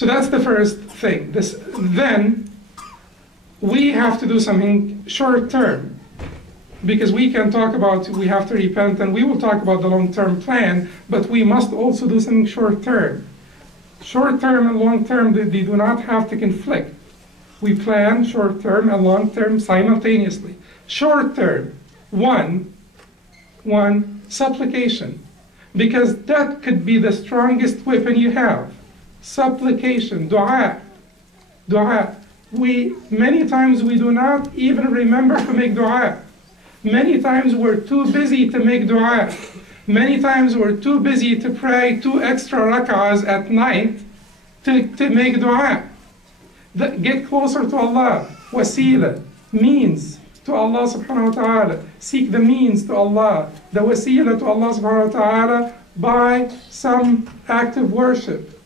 So that's the first thing. Then we have to do something short term, because we can talk about we have to repent, and we will talk about the long-term plan, but we must also do something short term. Short term and long term, they do not have to conflict. We plan short term and long term simultaneously. Short term, one, supplication, because that could be the strongest weapon you have. Supplication, dua. Many times we do not even remember to make dua. Many times we're too busy to make dua. Many times we're too busy to pray 2 extra rak'ahs at night to make dua. Get closer to Allah. Wasila, means to Allah subhanahu wa ta'ala. Seek the means to Allah, the wasila to Allah subhanahu wa ta'ala, by some act of worship,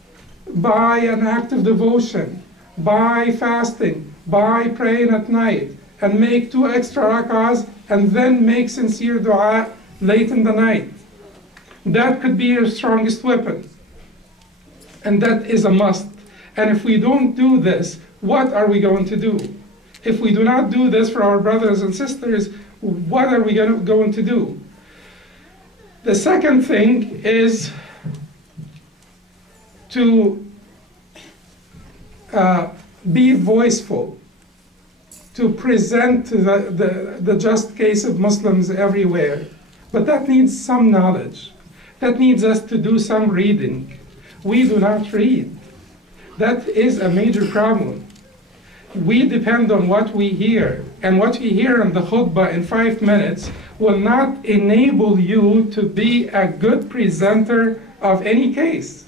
by an act of devotion, by fasting, by praying at night, and make 2 extra rak'ahs, and then make sincere dua late in the night. That could be your strongest weapon. And that is a must. And if we don't do this, what are we going to do? If we do not do this for our brothers and sisters, what are we going to do? The second thing is to be voiceful, to present the just case of Muslims everywhere. But that needs some knowledge. That needs us to do some reading. We do not read. That is a major problem. We depend on what we hear, and what we hear in the khutbah in 5 minutes will not enable you to be a good presenter of any case,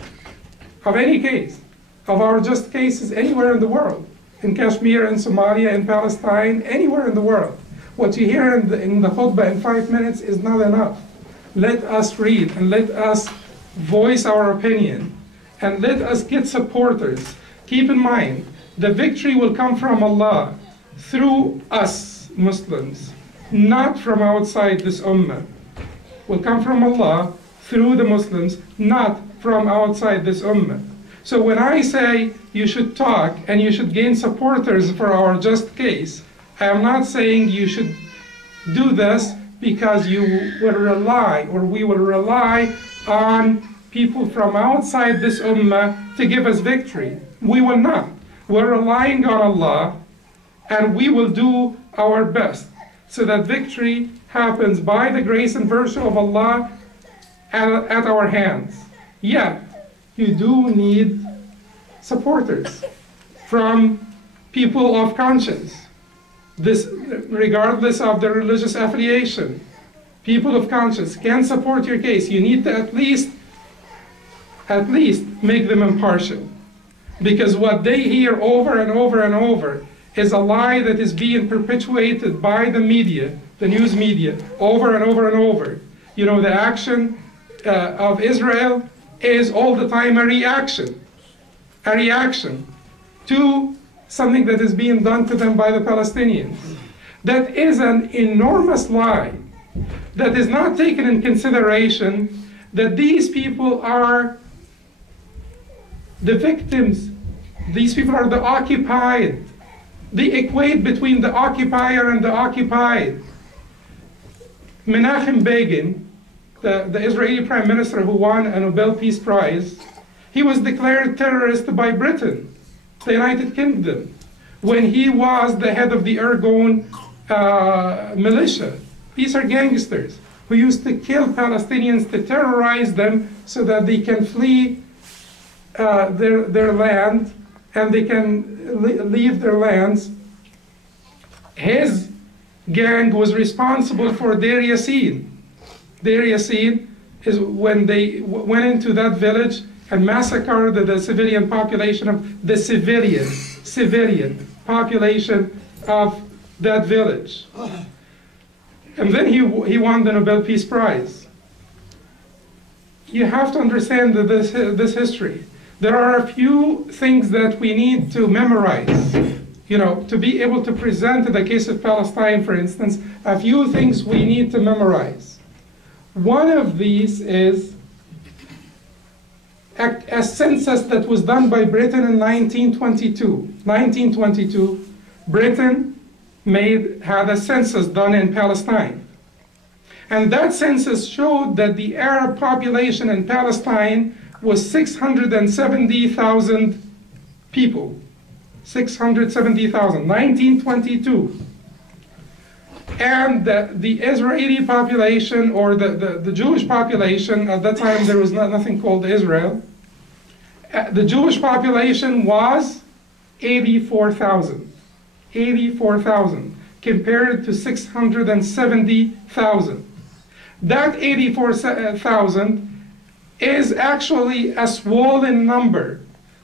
of our just cases anywhere in the world, in Kashmir, in Somalia, in Palestine, anywhere in the world. What you hear in the khutbah in 5 minutes is not enough. Let us read, and let us voice our opinion, and let us get supporters. Keep in mind, the victory will come from Allah through us Muslims, not from outside this ummah. Will come from Allah through the Muslims, not from outside this ummah. So when I say you should talk and you should gain supporters for our just case, I am not saying you should do this because you will rely, or we will rely on people from outside this ummah to give us victory. We will not. We're relying on Allah, and we will do our best so that victory happens by the grace and virtue of Allah at our hands. Yet, you do need supporters from people of conscience, this regardless of their religious affiliation. People of conscience can support your case. You need to at least make them impartial. Because what they hear over and over and over is a lie that is being perpetuated by the media, the news media, over and over and over. You know, the action of Israel is all the time a reaction to something that is being done to them by the Palestinians. That is an enormous lie that is not taken in consideration, that these people are the victims. These people are the occupied. They equate between the occupier and the occupied. Menachem Begin, the Israeli prime minister who won a Nobel Peace Prize, he was declared terrorist by Britain, the United Kingdom, when he was the head of the Irgun militia. These are gangsters who used to kill Palestinians, to terrorize them so that they can flee their land, and they can leave their lands. His gang was responsible for Deir Yassin. Deir Yassin is when they went into that village and massacred the civilian population of the civilian population of that village. And then he won the Nobel Peace Prize. You have to understand this history. There are a few things that we need to memorize, you know, to be able to present in the case of Palestine, for instance, a few things we need to memorize. One of these is a census that was done by Britain in 1922. 1922, Britain had a census done in Palestine. And that census showed that the Arab population in Palestine was 670,000 people. 670,000, 1922. And the Israeli population, or the Jewish population, at that time there was nothing called Israel, the Jewish population was 84,000. 84,000 compared to 670,000. That 84,000 is actually a swollen number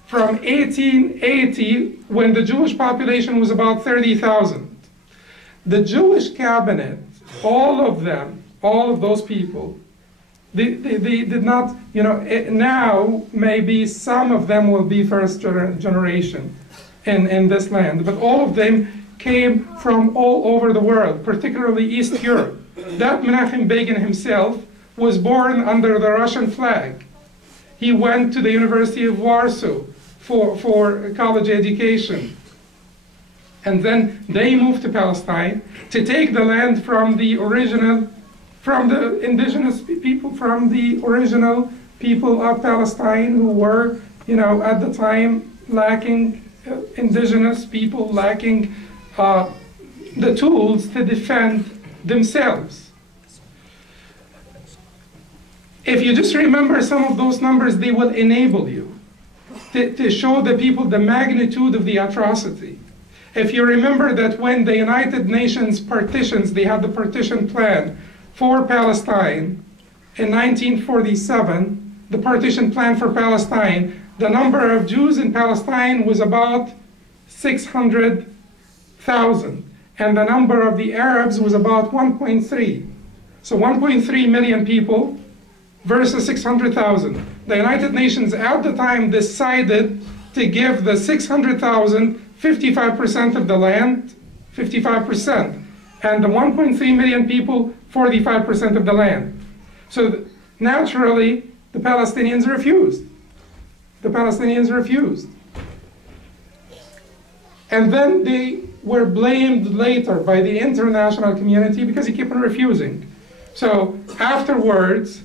from 1880, when the Jewish population was about 30,000. The Jewish cabinet, all of them, all of those people, they did not, now maybe some of them will be first generation in this land, but all of them came from all over the world, particularly East Europe. That Menachem Begin himself was born under the Russian flag. He went to the University of Warsaw for college education. And then they moved to Palestine to take the land from the indigenous people, from the original people of Palestine, who were, at the time lacking, indigenous people lacking the tools to defend themselves. If you just remember some of those numbers, they will enable you to show the people the magnitude of the atrocity. If you remember that when the United Nations partitions, they had the partition plan for Palestine in 1947, the partition plan for Palestine, the number of Jews in Palestine was about 600,000, and the number of the Arabs was about 1.3. So 1.3 million people versus 600,000. The United Nations at the time decided to give the 600,000 55% of the land, 55%, and the 1.3 million people 45% of the land. So naturally, the Palestinians refused. The Palestinians refused. And then they were blamed later by the international community because they kept on refusing. So afterwards,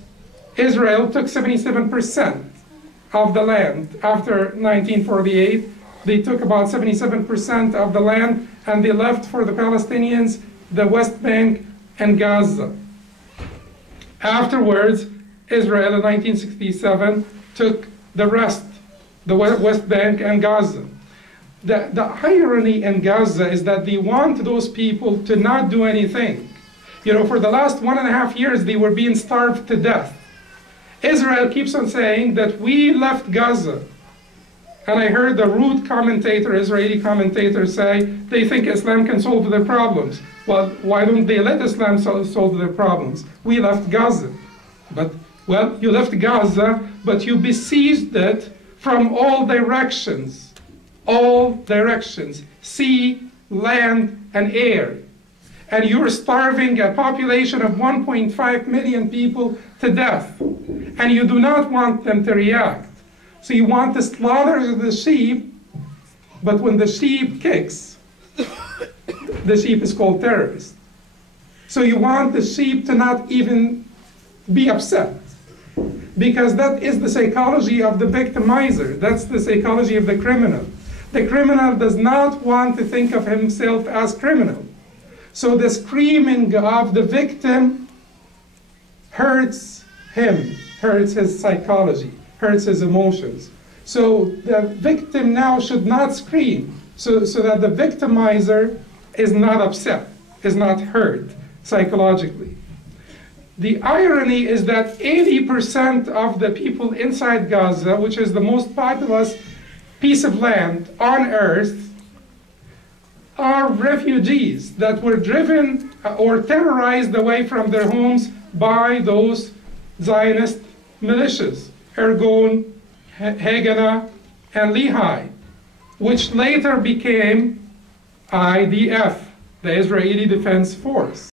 Israel took 77% of the land. After 1948, they took about 77% of the land, and they left for the Palestinians the West Bank and Gaza. Afterwards, Israel in 1967 took the rest, the West Bank and Gaza. The irony in Gaza is that they want those people to not do anything. For the last 1.5 years, they were being starved to death. Israel keeps on saying that we left Gaza. And I heard the rude commentator, Israeli commentator, say they think Islam can solve their problems. Well, why don't they let Islam solve their problems? We left Gaza. But, well, you left Gaza, but you besieged it from all directions. All directions. Sea, land, and air. And you're starving a population of 1.5 million people to death. And you do not want them to react. So you want to slaughter the sheep, but when the sheep kicks, the sheep is called terrorist. So you want the sheep to not even be upset, because that is the psychology of the victimizer. That's the psychology of the criminal. The criminal does not want to think of himself as criminal. So the screaming of the victim hurts him, hurts his psychology, hurts his emotions. So the victim now should not scream, so that the victimizer is not upset, is not hurt psychologically. The irony is that 80% of the people inside Gaza, which is the most populous piece of land on earth, are refugees that were driven or terrorized away from their homes by those Zionist militias, Ergon, Haganah, and Lehi, which later became IDF, the Israeli Defense Force.